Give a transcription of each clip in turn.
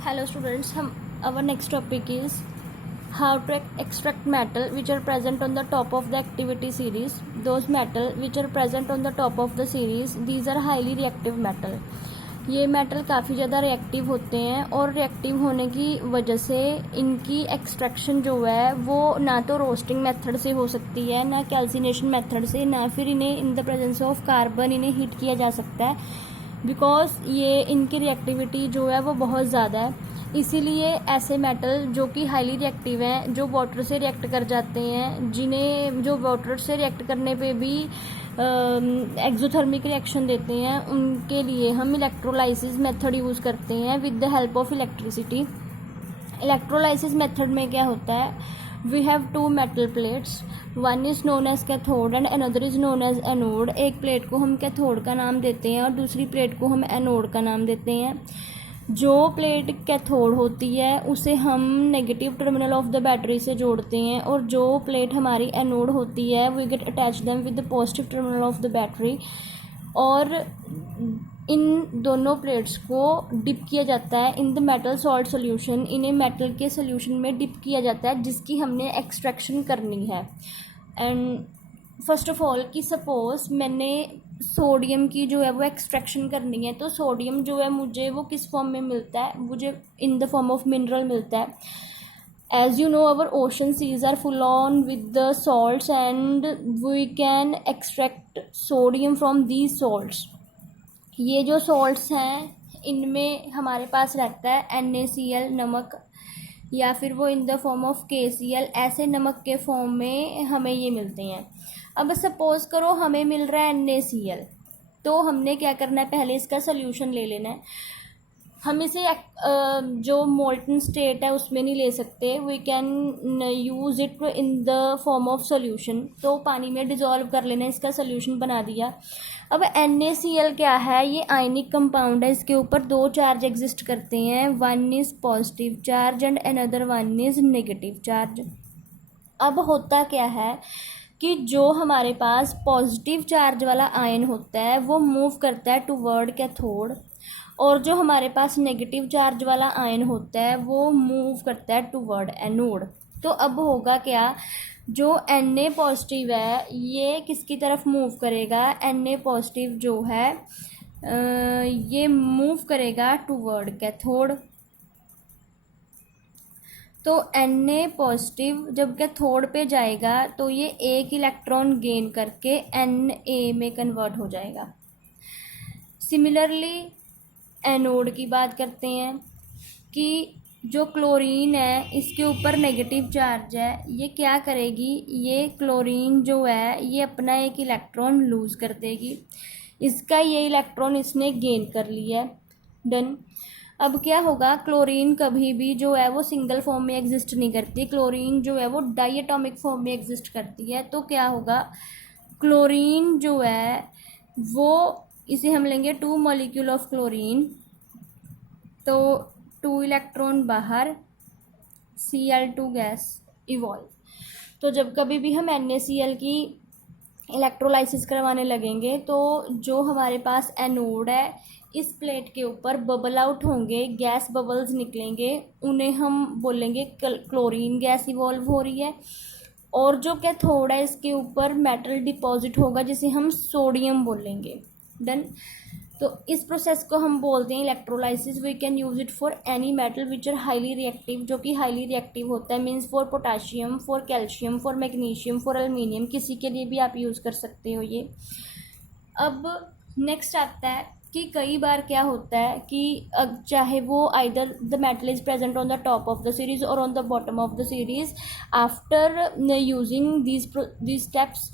Hello students, our next topic is how to extract metal which are present on the top of the activity series. Those metal which are present on the top of the series, these are highly reactive metal. ये metal काफ़ी ज़्यादा reactive होते हैं और reactive होने की वजह से इनकी एक्सट्रैक्शन जो है वो ना तो रोस्टिंग मेथड से हो सकती है, ना कैल्सिनेशन मेथड से, ना फिर इन्हें in the presence of carbon इन्हें हीट किया जा सकता है, बिकॉज ये इनकी रिएक्टिविटी जो है वो बहुत ज़्यादा है। इसीलिए ऐसे मेटल जो कि हाईली रिएक्टिव हैं, जो वाटर से रिएक्ट कर जाते हैं, जिन्हें जो वाटर से रिएक्ट करने पे भी एक्सोथर्मिक रिएक्शन देते हैं, उनके लिए हम इलेक्ट्रोलाइसिस मेथड यूज़ करते हैं with the help of electricity. Electrolysis method में क्या होता है, we have two metal plates, one is known as cathode and another is known as anode. एक प्लेट को हम कैथोड का नाम देते हैं और दूसरी प्लेट को हम एनोड का नाम देते हैं। जो प्लेट कैथोड होती है उसे हम negative terminal of the battery से जोड़ते हैं, और जो प्लेट हमारी एनोड होती है we get attach them with the positive terminal of the battery. और इन दोनों प्लेट्स को डिप किया जाता है in the metal salt solution. इन्हें मेटल के सोल्यूशन में डिप किया जाता है जिसकी हमने एक्सट्रैक्शन करनी है। एंड फर्स्ट ऑफ ऑल कि सपोज मैंने सोडियम की जो है वो एक्सट्रैक्शन करनी है, तो सोडियम जो है मुझे वो किस फॉर्म में मिलता है, मुझे इन द फॉर्म ऑफ मिनरल मिलता है। As you know, our ocean seas are full on with the salts and we can extract sodium from these salts. ये जो salts हैं इनमें हमारे पास रहता है NaCl नमक, या फिर वो इन द फॉर्म ऑफ KCl, ऐसे नमक के फॉर्म में हमें ये मिलते हैं। अब सपोज करो हमें मिल रहा है NaCl, तो हमने क्या करना है, पहले इसका सोल्यूशन ले लेना है। हम इसे जो मोल्टन स्टेट है उसमें नहीं ले सकते, we can use it in the form of solution. तो पानी में डिज़ोल्व कर लेना, इसका सोल्यूशन बना दिया। अब NaCl क्या है, ये आयनिक कंपाउंड है, इसके ऊपर दो चार्ज एग्जिस्ट करते हैं, one is positive charge and another one is negative charge. अब होता क्या है कि जो हमारे पास पॉजिटिव चार्ज वाला आयन होता है वो मूव करता है टुवर्ड कैथोड, और जो हमारे पास नेगेटिव चार्ज वाला आयन होता है वो मूव करता है टुवर्ड एनोड। तो अब होगा क्या, जो Na पॉजिटिव है ये किसकी तरफ मूव करेगा, Na पॉजिटिव जो है ये मूव करेगा टुवर्ड कैथोड। तो Na पॉजिटिव जब कैथोड पे जाएगा तो ये एक इलेक्ट्रॉन गेन करके Na में कन्वर्ट हो जाएगा। सिमिलरली एनोड की बात करते हैं कि जो क्लोरीन है इसके ऊपर नेगेटिव चार्ज है, ये क्या करेगी, ये क्लोरीन जो है ये अपना एक इलेक्ट्रॉन लूज़ कर देगी, इसका ये इलेक्ट्रॉन इसने गेन कर लिया है, डन। अब क्या होगा, क्लोरीन कभी भी जो है वो सिंगल फॉर्म में एग्जिस्ट नहीं करती, क्लोरीन जो है वो डाइएटॉमिक फॉर्म में एग्जिस्ट करती है। तो क्या होगा, क्लोरीन जो है वो, इसे हम लेंगे 2 मॉलिक्यूल ऑफ क्लोरीन, तो 2 इलेक्ट्रॉन बाहर, Cl2 गैस इवॉल्व। तो जब कभी भी हम NaCl की इलेक्ट्रोलाइसिस करवाने लगेंगे तो जो हमारे पास एनोड है इस प्लेट के ऊपर बबल आउट होंगे, गैस बबल्स निकलेंगे, उन्हें हम बोलेंगे क्लोरीन गैस इवॉल्व हो रही है। और जो कैथोड है इसके ऊपर मेटल डिपॉजिट होगा जिसे हम सोडियम बोलेंगे, डन। तो इस प्रोसेस को हम बोलते हैं electrolysis. We can use it for any metal which are highly reactive, जो कि हाईली रिएक्टिव होता है, means for potassium, for calcium, for magnesium, for aluminium, किसी के लिए भी आप यूज़ कर सकते हो ये। अब नेक्स्ट आता है कि कई बार क्या होता है कि चाहे वो either the metal is present on the top of the series और on the bottom of the series, after using these steps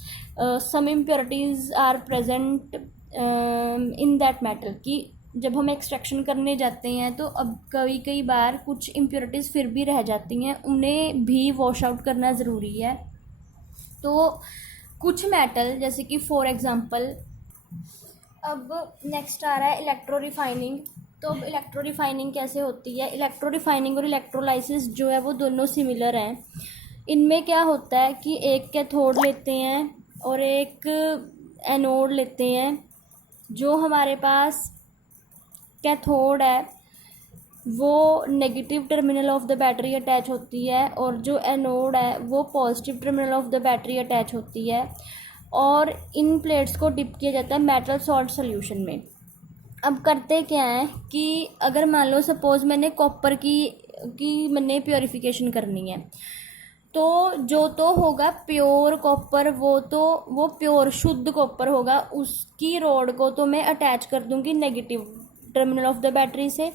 some impurities are present in that metal, कि जब हम एक्सट्रैक्शन करने जाते हैं तो अब कई बार कुछ इम्प्योरिटीज़ फिर भी रह जाती हैं, उन्हें भी वॉश आउट करना ज़रूरी है। तो कुछ मेटल जैसे कि फॉर एग्ज़ाम्पल, अब नेक्स्ट आ रहा है इलेक्ट्रो रिफाइनिंग। तो अब इलेक्ट्रो रिफाइनिंग कैसे होती है, इलेक्ट्रो रिफाइनिंग और इलेक्ट्रोलाइसिस जो है वो दोनों सिमिलर हैं। इनमें क्या होता है कि एक कैथोड लेते हैं और एक एनोड लेते हैं। जो हमारे पास कैथोड है वो negative terminal of the battery attach होती है, और जो एनोड है वो positive terminal of the battery attach होती है, और इन प्लेट्स को डिप किया जाता है मेटल सॉल्ट सोल्यूशन में। अब करते क्या है कि अगर मान लो सपोज़ मैंने कॉपर की मैंने प्योरीफिकेशन करनी है, तो जो तो होगा प्योर कॉपर, वो प्योर शुद्ध कॉपर होगा, उसकी रॉड को तो मैं अटैच कर दूंगी negative terminal of the battery से।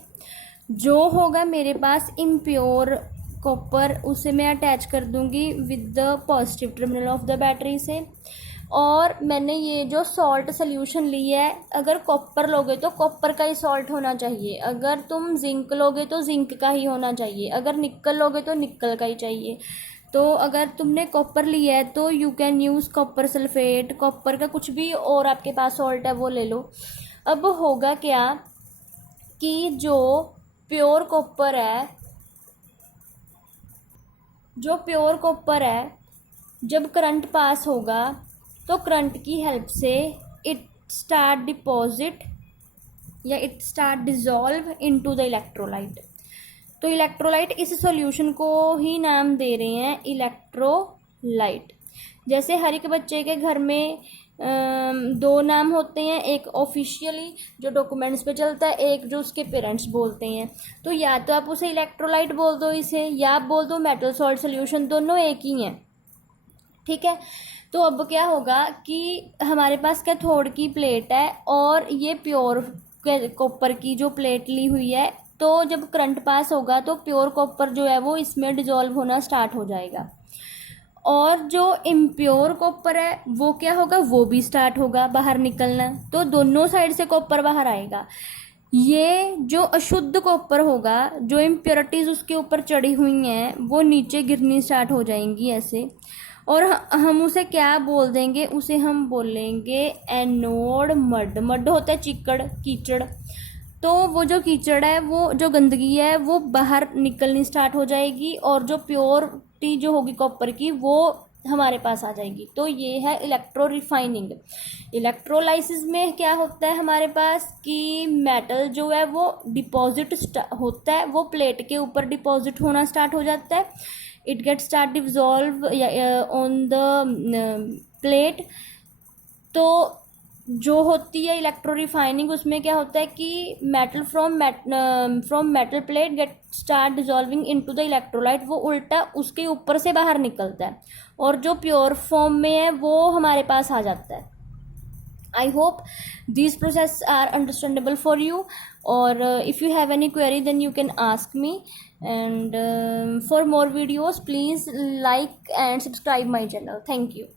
जो होगा मेरे पास इम्प्योर कॉपर, उसे मैं अटैच कर दूंगी with the positive terminal of the battery से। और मैंने ये जो सॉल्ट सोल्यूशन ली है, अगर कॉपर लोगे तो कॉपर का ही सॉल्ट होना चाहिए, अगर तुम जिंक लोगे तो जिंक का ही होना चाहिए, अगर निकल लोगे तो निकल का ही चाहिए। तो अगर तुमने कॉपर लिया है तो you can use copper sulphate, copper का कुछ भी और आपके पास सॉल्ट है वो ले लो। अब होगा क्या कि जो प्योर कॉपर है, जब करंट पास होगा तो करंट की हेल्प से it start dissolve into the electrolyte. तो इलेक्ट्रोलाइट, इस सॉल्यूशन को ही नाम दे रहे हैं इलेक्ट्रोलाइट। जैसे हर एक बच्चे के घर में दो नाम होते हैं, एक ऑफिशियली जो डॉक्यूमेंट्स पे चलता है, एक जो उसके पेरेंट्स बोलते हैं। तो या तो आप उसे इलेक्ट्रोलाइट बोल दो इसे, या आप बोल दो मेटल सॉल्ट सोल्यूशन, दोनों एक ही हैं, ठीक है। तो अब क्या होगा कि हमारे पास कैथोड की प्लेट है और ये प्योर कॉपर की जो प्लेट ली हुई है, तो जब करंट पास होगा तो प्योर कॉपर जो है वो इसमें डिजोल्व होना स्टार्ट हो जाएगा, और जो इम्प्योर कॉपर है वो क्या होगा, वो भी स्टार्ट होगा बाहर निकलना। तो दोनों साइड से कॉपर बाहर आएगा। ये जो अशुद्ध कॉपर होगा, जो इम्प्योरिटीज़ उसके ऊपर चढ़ी हुई हैं, वो नीचे गिरनी स्टार्ट हो जाएंगी ऐसे, और हम उसे क्या बोल देंगे, उसे हम बोलेंगे एनोड मड। मड होता है चिकड़, कीचड़। तो वो जो कीचड़ है, वो जो गंदगी है वो बाहर निकलनी स्टार्ट हो जाएगी, और जो प्योरिटी जो होगी कॉपर की वो हमारे पास आ जाएगी। तो ये है इलेक्ट्रो रिफाइनिंग। इलेक्ट्रोलाइसिस में क्या होता है हमारे पास कि मेटल जो है वो डिपॉजिट होता है, वो प्लेट के ऊपर डिपॉजिट होना स्टार्ट हो जाता है। It get start dissolve on the plate. तो जो होती है इलेक्ट्रो रिफाइनिंग, उसमें क्या होता है कि metal from metal plate get start dissolving into the electrolyte, वो उल्टा उसके ऊपर से बाहर निकलता है, और जो प्योर फॉर्म में है वो हमारे पास आ जाता है। I hope these process are understandable for you, or if you have any query then you can ask me, and for more videos please like and subscribe my channel. Thank you.